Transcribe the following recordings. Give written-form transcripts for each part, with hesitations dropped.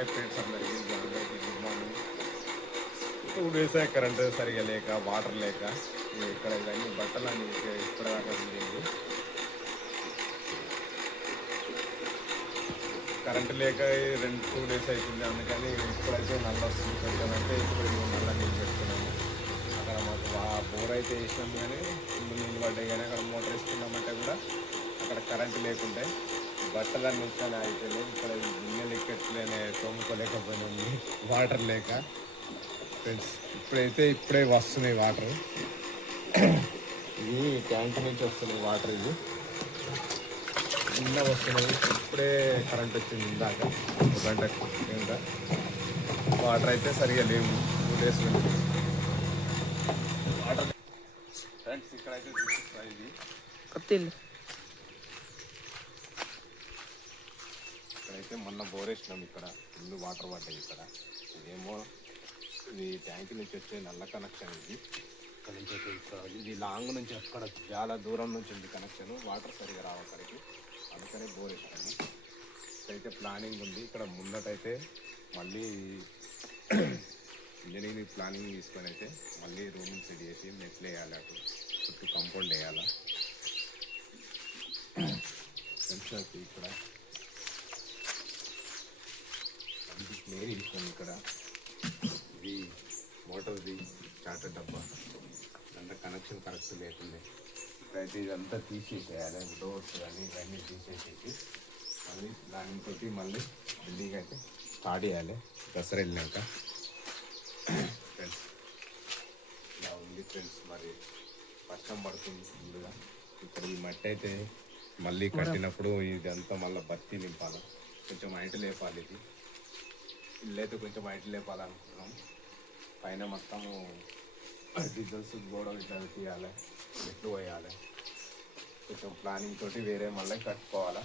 Hi friends అందరికీ good morning. 2 days current సరిగా లేక వాటర్ లేక ఇక్కడ ఇవన్నీ బట్టలన్నీ ఇప్పటిదాకా ఉండేది. కరెంట్ లేక 2 days అవుతుంది. అందుకని ఇప్పుడైతే నల్ల వస్తుంది కొంచెం. అయితే ఇప్పుడు నల్ల నీళ్ళు పెట్టుకున్నాము. అక్కడ మాకు బోర్ అయితే వేసినాము, కానీ ఫుల్ నీళ్ళు పడ్డాయి. కానీ అక్కడ మోటార్ వేసుకున్నామంటే కూడా అక్కడ కరెంట్ లేకుంటే బట్టలన్నీ ఇట్లనే అయిపోయినాయి. ఇక్కడ గిన్నెలు ఎక్కట్లేనే తోముకోలేకపోయినాము వాటర్ లేక. ఫ్రెండ్స్ ఇప్పుడే వస్తున్నాయి వాటర్. ఇది ట్యాంక్ నుంచి వస్తున్నాయి వాటర్. ఇది నిన్న వస్తున్నాయి, ఇప్పుడే కరెంట్ వచ్చింది ఇందాక 1 గంట కింద. వాటర్ అయితే సరిగా లేవు 2 days నుంచి వాటర్. ఫ్రెండ్స్ ఇక్కడైతే చూపిస్తా, ఇది కొత్తిల్లు. ఇక్కడైతే మొన్న బోరేసినాం. ఇక్కడ ఫుల్ వాటర్ పడ్డాయి. ఇదేమో ఇది ట్యాంక్ నుంచి వచ్చే నల్ల కనెక్షన్. ఇది ఇక్కడ నుంచి అయితే ఇది లాంగ్ నుంచి అక్కడ చాలా దూరం నుంచి ఉంది కనెక్షన్. వాటర్ సరిగా రావు అక్కడికి, అందుకని బోర్ వేస్తాను. ఇక్కడైతే ప్లానింగ్ ఉంది. ఇక్కడ ముందటైతే మళ్ళీ ఇంజనీరింగ్ ప్లానింగ్ తీసుకొని అయితే మళ్ళీ రూమ్ సెట్ చేసి మెట్లు వేయాలి, అటు చుట్టూ కాంపౌండ్ వేయాలి. ఇక్కడ క్లియర్ చేసినాం. ఇక్కడ ఇది మోటార్ది స్టార్టర్ డబ్బా, అంతా కనెక్షన్ కరెక్ట్ లేకుండా ఇక్కడైతే ఇదంతా తీసేసేయాలి. డోర్స్ కానీ ఇవన్నీ తీసేసేసి మళ్ళీ దానితోటి మళ్ళీ బిల్డింగ్ అయితే స్టార్ట్ చేయాలి దసరా వెళ్ళినాక. ఫ్రెండ్స్ ఇలా ఉంది ఫ్రెండ్స్. మరి వర్షం పడుతుంది ముందుగా. ఇక్కడ ఈ మట్టి అయితే మళ్ళీ కట్టినప్పుడు ఇదంతా మళ్ళీ బత్తి నింపాలి, కొంచెం హైట్ లేపాలి. ఇది ఇల్లు అయితే కొంచెం హైట్ లేపాలనుకుంటున్నాం. పైన మొత్తము డిజల్స్ గోడలు ఇట్లా తీయాలి, ఎట్లు పోయాలి. కొంచెం ప్లానింగ్ తోటి వేరే మళ్ళీ కట్టుకోవాలా.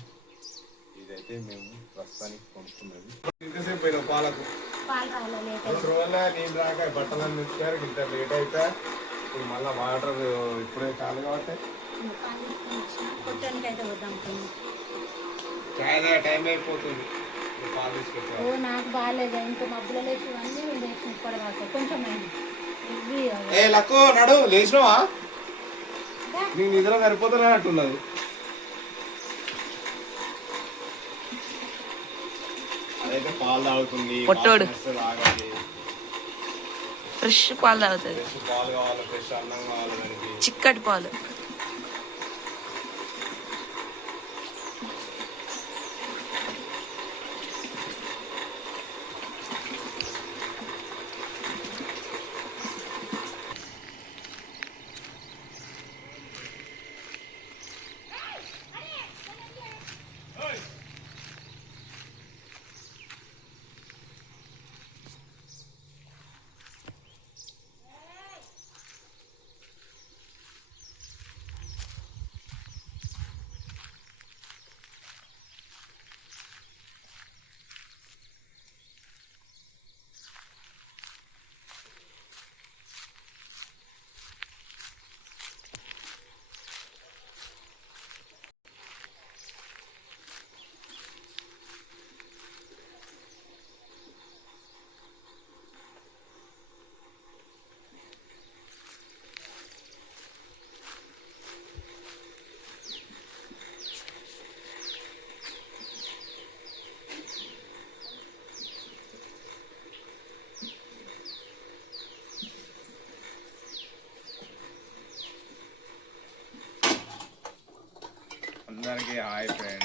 ఇదైతే మేము ప్రస్తుతానికి కొనుక్కున్నది. ఇంతసేపు పోయినా పాలకు అవసరం వల్ల నీళ్ళు రాక బట్టలన్నీ వచ్చారు. ఇంత లేట్ అయితే ఇప్పుడు మళ్ళీ వాటర్ ఇప్పుడే చాలు కాబట్టి చాలా టైం అయిపోతుంది. పాలు తీసుకొచ్చారు. నాకు బాగాలేదు, ఇంకా మబ్బులో లేచి అన్నీ లేచి ఇప్పటిదాకా కొంచెం లక్కు నడు లేచినావా? నీకు నిద్ర సరిపోతున్నా అంటున్నది. అదైతే పాలు తాగుతుంది. పొట్టోడు తాగాలి, ఫ్రెష్ పాలు తాగుతుంది. ఫ్రెష్ పాలు కావాలి, ఫ్రెష్ అన్నం కావాలి దానికి, చిక్కటి పాలు. అందరికీ హాయ్ ఫ్రెండ్స్.